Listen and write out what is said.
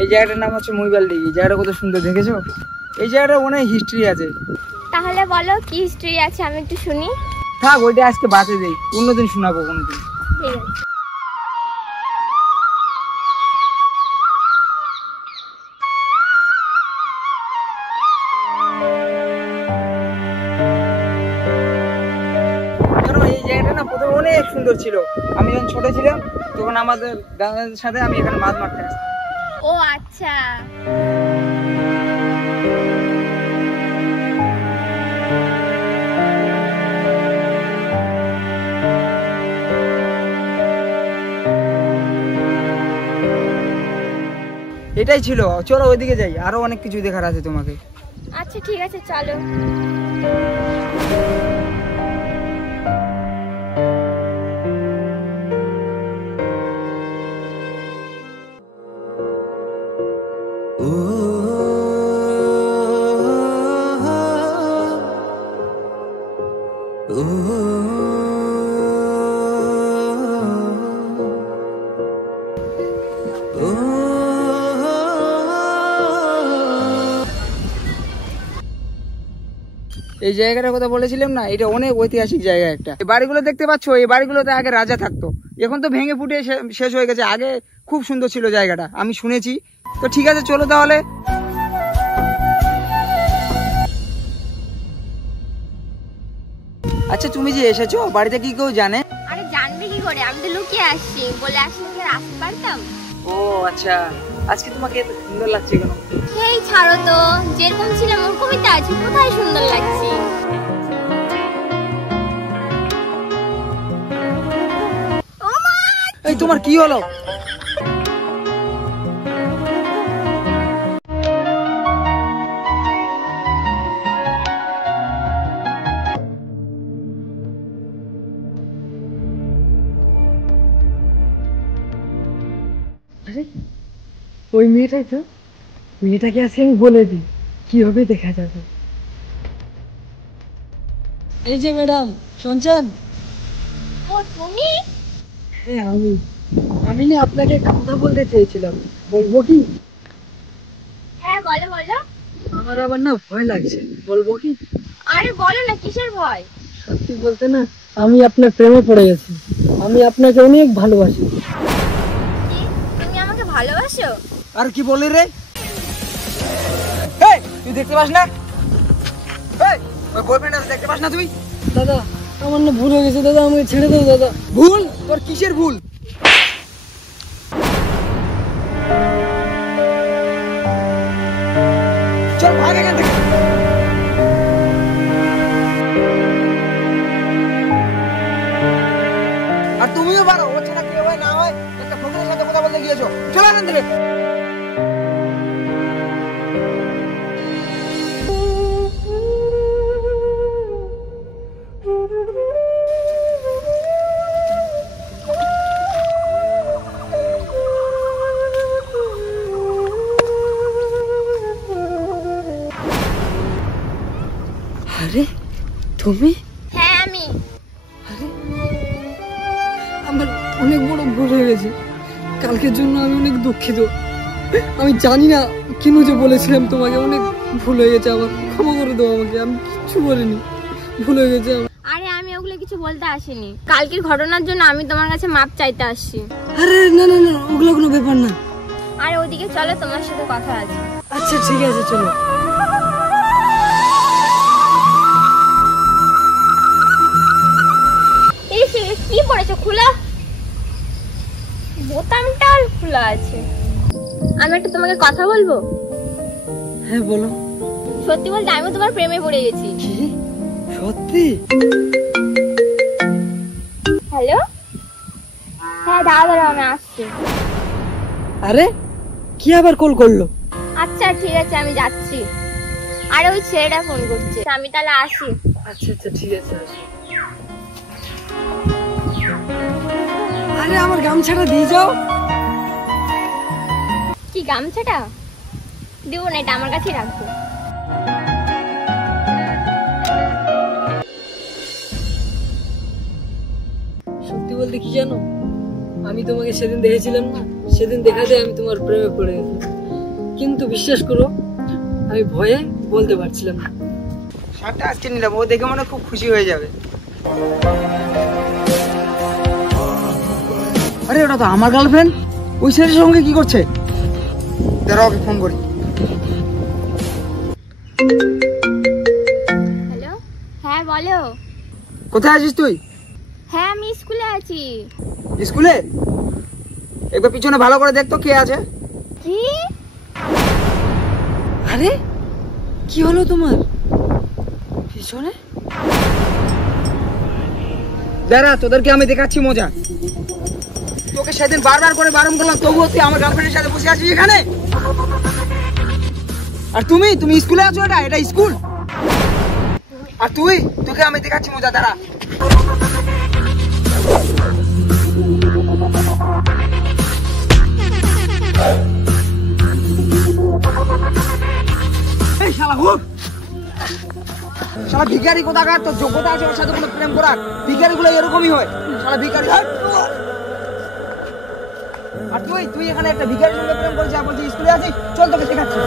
এই জায়গাটার নাম হচ্ছে মহিবাল দিঘি। জায়গাটা কত সুন্দর, দেখেছো? এই জায়গাটা অনেক হিস্ট্রি আছে। তাহলে বলো কি হিস্ট্রি আছে, আমি একটু শুনি। থাক, ওইটা আজকে বাঁচে দেই, অন্যদিন শোনাবো কোনোদিন। ঠিক আছে। এই জায়গাটা না প্রথমে অনেক সুন্দর ছিল। আমি যখন ছোট ছিলাম তখন আমাদের দাদাদের সাথে আমি এখানে মাছ মারতে আসতাম। ও আচ্ছা। এটাই ছিল। চলো ওইদিকে যাই, আরো অনেক কিছু দেখার আছে তোমাকে। আচ্ছা ঠিক আছে, চলো। এই জায়গাটার কথা বলেছিলাম না, এটা অনেক ঐতিহাসিক জায়গা একটা। এই বাড়িগুলো দেখতে পাচ্ছ, এই বাড়িগুলোতে আগে রাজা থাকতো। এখন তো ভেঙে ফুটে শেষ হয়ে গেছে। আগে খুব সুন্দর ছিল জায়গাটা, আমি শুনেছি। তো ঠিক আছে, চলো তাহলে। আচ্ছা, তুমি যে এসেছো, বাড়িতে কি কেউ জানে? আরে জানবে কি করে, আমি তো লুকিয়ে আসছি। বলে আসলে কি আর আসতে পারতাম? ও আচ্ছা, আজকে তোমাকে এত সুন্দর লাগছে কেন? এই ছাড়ো তো, যেরকম ছিলাম ওরকমই তো আছি। কোথায় সুন্দর লাগছে? এই তোমার কি হলো? ওই মেয়েটাই তো। মেয়েটাকে আজকে আমি বলে দিই, কি হবে দেখা যাবে। এই যে ম্যাডাম, শুনছেন? ও তুমি? হ্যাঁ আমি না আপনাকে কথা বলতে চেয়েছিলাম, বলবো কি? হ্যাঁ বলো বলো। আমার আবার না ভয় লাগছে, বলবো কি? আরে বলো না, কিসের ভয়? সত্যি বলতে না, আমি আপনার প্রেমে পড়ে গেছি। আমি আপনাকে অনেক ভালোবাসি। কি, তুমি আমাকে ভালোবাসো? আর কি বলি রে? এই তুই দেখতে পাস না? এই ওই বয়ফ্রেন্ড আছে, দেখতে পাস না তুই? দাদা, আমার না ভুল হয়ে গেছে দাদা, আমাকে ছেড়ে দাও দাদা। ভুল? তোর কিসের ভুল? চল ভাগ এখান থেকে। আর তুমিও পারো, ও ছাড়া কি হয় না হয় একটা ফকিরের সাথে কথা বলতে গিয়েছো। চল এখান থেকে। আরে তুমি? হ্যাঁ আমি। আমার অনেক বড় ভুল হয়ে গেছে, কালকের জন্য আমি অনেক দুঃখিত। আমি জানি না কেন যে বলেছিলাম তোমাকে, অনেক ভুল হয়ে গেছে আমার, ক্ষমা করে দাও আমাকে, আমি কিচ্ছু বলিনি, ভুল হয়ে গেছে আমার। আরে আমি ওগুলো কিছু বলতে আসিনি, কালকের ঘটনার জন্য আমি তোমার কাছে মাপ চাইতে আসছি। আরে না না না, ওগুলো কোনো ব্যাপার না। আরে ওদিকে চলো, তোমার সাথে কথা আছে। আচ্ছা ঠিক আছে, চলো। কি পড়েছো? খোলা বোতামটা খোলা আছে। আমি একটা তোমাকে কথা বলবো? হ্যাঁ বলো। সত্যি বলতে আমি তোমার প্রেমে পড়ে গেছি। কি? সত্যি? হ্যালো, হ্যাঁ দাঁড়াও আমি আসছি। আরে কি আবার কল করলো? আচ্ছা ঠিক আছে, আমি যাচ্ছি। আরে ওই ছেলেটা ফোন করছে, আমি তাহলে আসি। আচ্ছা আচ্ছা ঠিক আছে। আরে আমার গামছাটা দিয়ে যাও। কি গামছাটা? দিব না, এটা আমার কাছেই রাখবো। সত্যি বলতে কি জানো, আমি তোমাকে সেদিন দেখেছিলাম না, সেদিন দেখাতে আমি তোমার প্রেমে পড়ে গেছি। কিন্তু বিশ্বাস করো আমি ভয়ে বলতে পারছিলাম না। শার্টটা আজকে নিলাম, ও দেখে মনে হয় খুব খুশি হয়ে যাবে। আরে ওটা তো আমার গার্লফ্রেন্ড, ওই ছেলের সঙ্গে কি করছে? দাঁড়াও ওকে ফোন করি। হ্যালো, হ্যাঁ বলো। কোথায় আছিস তুই? হ্যাঁ আমি স্কুলে আছি। স্কুলে? একবার পিছনে ভালো করে দেখ তো কে আছে। কি? আরে কি হলো তোমার পিছনে? দাঁড়া, তোদেরকে আমি দেখাচ্ছি মজা। তোকে সেদিন বারবার করে বারণ করলাম, তবুও তুই আমার গার্লফ্রেন্ডের সাথে বসে আছিস এখানে। আর তুমি স্কুলে আছো? এটা স্কুল। আর তোকে আমি দেখাচ্ছি মজা, দাঁড়া। এই শালা হুক, শালা ভিখারি কোথাকার, তোর যোগ্যতা আছে ওর সাথে কোনো প্রেম করার? ভিখারি গুলো এরকমই হয়, শালা ভিখারি। আর তুই এখানে একটা ভিখারির সঙ্গে প্রেম করেছিস আর বলছিস স্কুলে আছিস? চল তোকে শেখাচ্ছি।